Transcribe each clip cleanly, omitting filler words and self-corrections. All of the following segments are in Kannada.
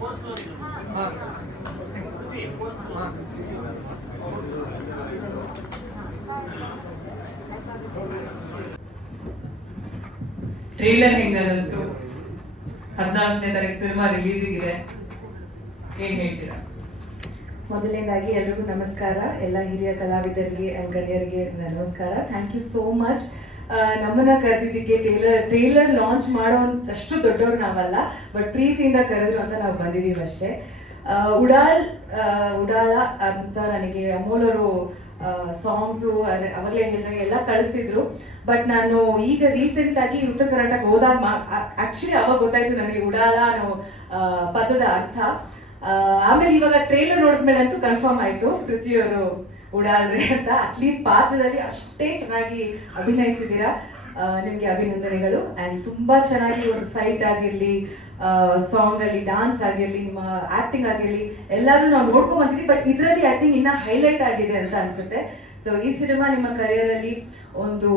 ಟ್ರೇಲರ್ ಹೆಂಗದಷ್ಟು 14ನೇ ತಾರೀಕು ಸಿನಿಮಾ ರಿಲೀಸ್ ಇದೆ, ಏನ್ ಹೇಳ್ತೀರಾ? ಮೊದಲನೇದಾಗಿ ಎಲ್ರಿಗೂ ನಮಸ್ಕಾರ. ಎಲ್ಲ ಹಿರಿಯ ಕಲಾವಿದರಿಗೆ ಅಂಡ್ ಗಣ್ಯರಿಗೆ ನಮಸ್ಕಾರ. Thank you so much. ನಮ್ಮನ್ನ ಕರೆದಿದ್ದಕ್ಕೆ ಟ್ರೇಲರ್ ಲಾಂಚ್ ಮಾಡೋಂತಷ್ಟು ದೊಡ್ಡವ್ರು ನಾವಲ್ಲ, ಬಟ್ ಪ್ರೀತಿಯಿಂದ ಕರೆದ್ರು ಅಂತ ನಾವು ಬಂದಿದ್ದೀವಿ ಅಷ್ಟೇ. ಉಡಾಳ ಅಂತ ನನಗೆ ಅಮೋಲ್ ಅವರು ಸಾಂಗ್ಸು ಅವಾಗಲೇ ಹೇಳಿದಾಗ ಎಲ್ಲ ಕಳಿಸ್ತಿದ್ರು. ಬಟ್ ನಾನು ಈಗ ರೀಸೆಂಟ್ ಆಗಿ ಉತ್ತರ ಕರ್ನಾಟಕ ಹೋದಾಗ ಆಕ್ಚುಲಿ ಅವಾಗ ಗೊತ್ತಾಯ್ತು ನನಗೆ ಉಡಾಳ ಅನ್ನೋ ಪದದ ಅರ್ಥ. ಆಮೇಲೆ ಇವಾಗ ಟ್ರೇಲರ್ ನೋಡಿದ್ಮೇಲೆ ಅಂತೂ ಕನ್ಫರ್ಮ್ ಆಯ್ತು ಪೃಥ್ವಿಯವರು ಉಡಾಳ್ರೆ ಅಂತ. ಅಟ್ಲೀಸ್ಟ್ ಪಾತ್ರದಲ್ಲಿ ಅಷ್ಟೇ ಚೆನ್ನಾಗಿ ಅಭಿನಯಿಸಿದ್ದೀರಾ, ನಿಮ್ಗೆ ಅಭಿನಂದನೆಗಳು. ಅಂಡ್ ತುಂಬಾ ಚೆನ್ನಾಗಿ ಒಂದು ಫೈಟ್ ಆಗಿರ್ಲಿ, ಸಾಂಗ್ ಅಲ್ಲಿ ಡಾನ್ಸ್ ಆಗಿರ್ಲಿ, ನಿಮ್ಮ ಆಕ್ಟಿಂಗ್ ಆಗಿರ್ಲಿ ಎಲ್ಲರೂ ನಾವು ನೋಡ್ಕೊಂಡ್ ಬಂದಿದ್ವಿ. ಬಟ್ ಇದರಲ್ಲಿ ಐ ಥಿಂಕ್ ಇನ್ನ ಹೈಲೈಟ್ ಆಗಿದೆ ಅಂತ ಅನ್ಸುತ್ತೆ. ಸೊ ಈ ಸಿನಿಮಾ ನಿಮ್ಮ ಕರಿಯರ್ ಅಲ್ಲಿ ಒಂದು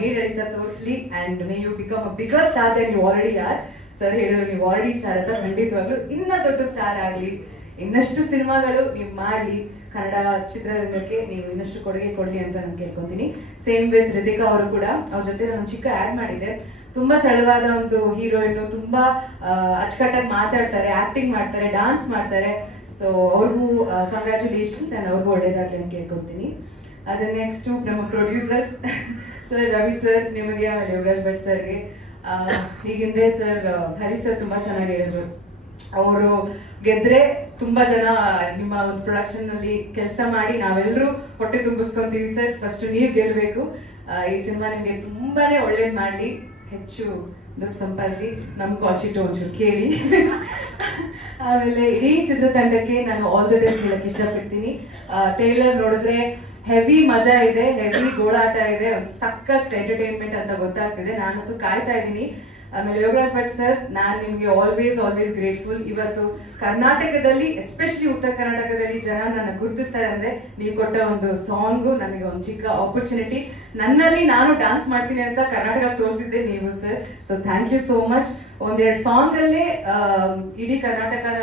ಮೇಡಳಿತ ತೋರಿಸ್ಲಿ and may you become a bigger star then you already are. Sir ಹೇಳಿದ್ರು ನೀವು ಆಲ್ರೆಡಿ ಸ್ಟಾರ್ ಅಂತ, ಖಂಡಿತವಾಗ್ಲೂ ಇನ್ನ ದೊಡ್ಡ ಸ್ಟಾರ್ ಆಗ್ಲಿ, ಇನ್ನಷ್ಟು ಸಿನಿಮಾಗಳು ನೀವು ಮಾಡ್ಲಿ, ಕನ್ನಡ ಚಿತ್ರರಂಗಕ್ಕೆ ನೀವು ಇನ್ನಷ್ಟು ಕೊಡುಗೆ ಕೊಡ್ಲಿ ಅಂತ ನಾನು ಕೇಳ್ಕೊತೀನಿ. ಸೇಮ್ ವಿತ್ ರಿತಿಕಾ ಅವರು ಕೂಡ, ಅವ್ರ ಜೊತೆ ನಾನು ಚಿಕ್ಕ ಆಡ್ ಮಾಡಿದ್ದೆ. ತುಂಬಾ ಸರಳವಾದ ಒಂದು ಹೀರೋಯಿನ್, ತುಂಬಾ ಅಚ್ಚುಕಟ್ಟಾಗಿ ಮಾತಾಡ್ತಾರೆ, ಆಕ್ಟಿಂಗ್ ಮಾಡ್ತಾರೆ, ಡಾನ್ಸ್ ಮಾಡ್ತಾರೆ. ಸೊ ಅವ್ರಿಗೂ ಕಂಗ್ರ್ಯಾಚುಲೇಷನ್ಸ್ ಅಂಡ್ ಅವ್ರಿಗೂ ಒಳ್ಳೇದಾಗ್ಲಿ ಅಂತ ಕೇಳ್ಕೊತೀನಿ. ಅದ್ರ ನೆಕ್ಸ್ಟ್ ನಮ್ಮ ಪ್ರೊಡ್ಯೂಸರ್ಸ್ ಸರ್ ರವಿ ಸರ್, ನಿಮಗೆ ಆಮೇಲೆ ಯೋಗರಾಜ್ ಭಟ್ ಸರ್ಗೆ. ಹೀಗಿಂದೆ ಸರ್ ಹರೀಶ್ ಸರ್ ತುಂಬಾ ಚೆನ್ನಾಗಿ ಹೇಳಿದ್ರು, ಅವರು ಗೆದ್ರೆ ತುಂಬಾ ಜನ ನಿಮ್ಮ ಒಂದು ಪ್ರೊಡಕ್ಷನ್ ಅಲ್ಲಿ ಕೆಲಸ ಮಾಡಿ ನಾವೆಲ್ಲರೂ ಹೊಟ್ಟೆ ತುಂಬಿಸ್ಕೊಂತೀವಿ ಸರ್. ಫಸ್ಟ್ ನೀವು ಗೆಲ್ಬೇಕು. ಈ ಸಿನಿಮಾ ನಿಮ್ಗೆ ತುಂಬಾನೇ ಒಳ್ಳೇದ್ ಮಾಡ್ಲಿ, ಹೆಚ್ಚು ದುಡ್ಡು ಸಂಪಾದಿಸಿ, ನಮ್ ಕಾಲ್ ಶೀಟ್ ಒಂಚೂರು ಕೇಳಿ. ಆಮೇಲೆ ಇಡೀ ಚಿತ್ರತಂಡಕ್ಕೆ ನಾನು ಆಲ್ ದ ಬೆಸ್ಟ್ ಹೇಳಕ್ ಇಷ್ಟಪಡ್ತೀನಿ. ಟ್ರೇಲರ್ ನೋಡಿದ್ರೆ ಹೆವಿ ಮಜಾ ಇದೆ, ಹೆವಿ ಗೋಳಾಟ ಇದೆ, ಸಖತ್ ಎಂಟರ್ಟೈನ್ಮೆಂಟ್ ಅಂತ ಗೊತ್ತಾಗ್ತಿದೆ. ನಾನಂತೂ ಕಾಯ್ತಾ ಇದ್ದೀನಿ. ಆಮೇಲೆ ಯೋಗರಾಜ್ ಭಟ್ ಸರ್, ನಾನು ನಿಮ್ಗೆ ಆಲ್ವೇಸ್ ಗ್ರೇಟ್ಫುಲ್. ಇವತ್ತು ಕರ್ನಾಟಕದಲ್ಲಿ, ಎಸ್ಪೆಷಲಿ ಉತ್ತರ ಕರ್ನಾಟಕದಲ್ಲಿ ಜನ ನನ್ನ ಗುರುತಿಸ್ತಾರೆ ಅಂದ್ರೆ ನೀವು ಕೊಟ್ಟ ಒಂದು ಸಾಂಗು ನನಗೆ ಒಂದು ಚಿಕ್ಕ ಆಪರ್ಚುನಿಟಿ. ನನ್ನಲ್ಲಿ ನಾನು ಡಾನ್ಸ್ ಮಾಡ್ತೀನಿ ಅಂತ ಕರ್ನಾಟಕ ತೋರಿಸಿದ್ದೆ ನೀವು sir. So thank you so much. ಒಂದೆರಡು ಸಾಂಗ್ ಅಲ್ಲೇ ಇಡೀ ಕರ್ನಾಟಕನ,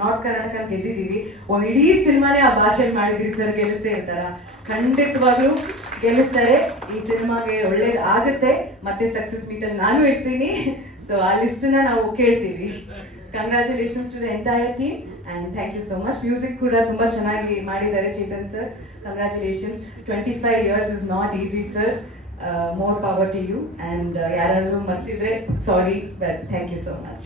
ನಾರ್ತ್ ಕರ್ನಾಟಕ ಗೆದ್ದಿದ್ದೀವಿ. ಒಂದ್ ಇಡೀ ಸಿನಿಮಾನೇ ಆ ಭಾಷೆಯಲ್ಲಿ ಮಾಡಿದಿರಿ ಸರ್. ಗೆಲ್ಲಿಸ್ತೇ ಇರ್ತಾರ? ಖಂಡಿತವಾಗ್ಲೂ ಗೆಲ್ಲಿಸ್ತಾರೆ. ಈ ಸಿನಿಮಾಗೆ ಒಳ್ಳೇದು ಆಗುತ್ತೆ. ಮತ್ತೆ ಸಕ್ಸಸ್ ಮೀಟ್ ಅಲ್ಲಿ ನಾನು ಇರ್ತೀನಿ. ಸೊ ಆ ಲಿಸ್ಟ್ ನಾವು ಕೇಳ್ತೀವಿ. Congratulations to the entire team and thank you so much. Music ಕೂಡ ತುಂಬಾ ಚೆನ್ನಾಗಿ ಮಾಡಿದ್ದಾರೆ Chetan sir. Congratulations. 25 years is not easy sir. more power to you and ಯಾರಾದ್ರೂ ಮರ್ತಿದ್ರೆ ಸಾರಿ, but thank you so much.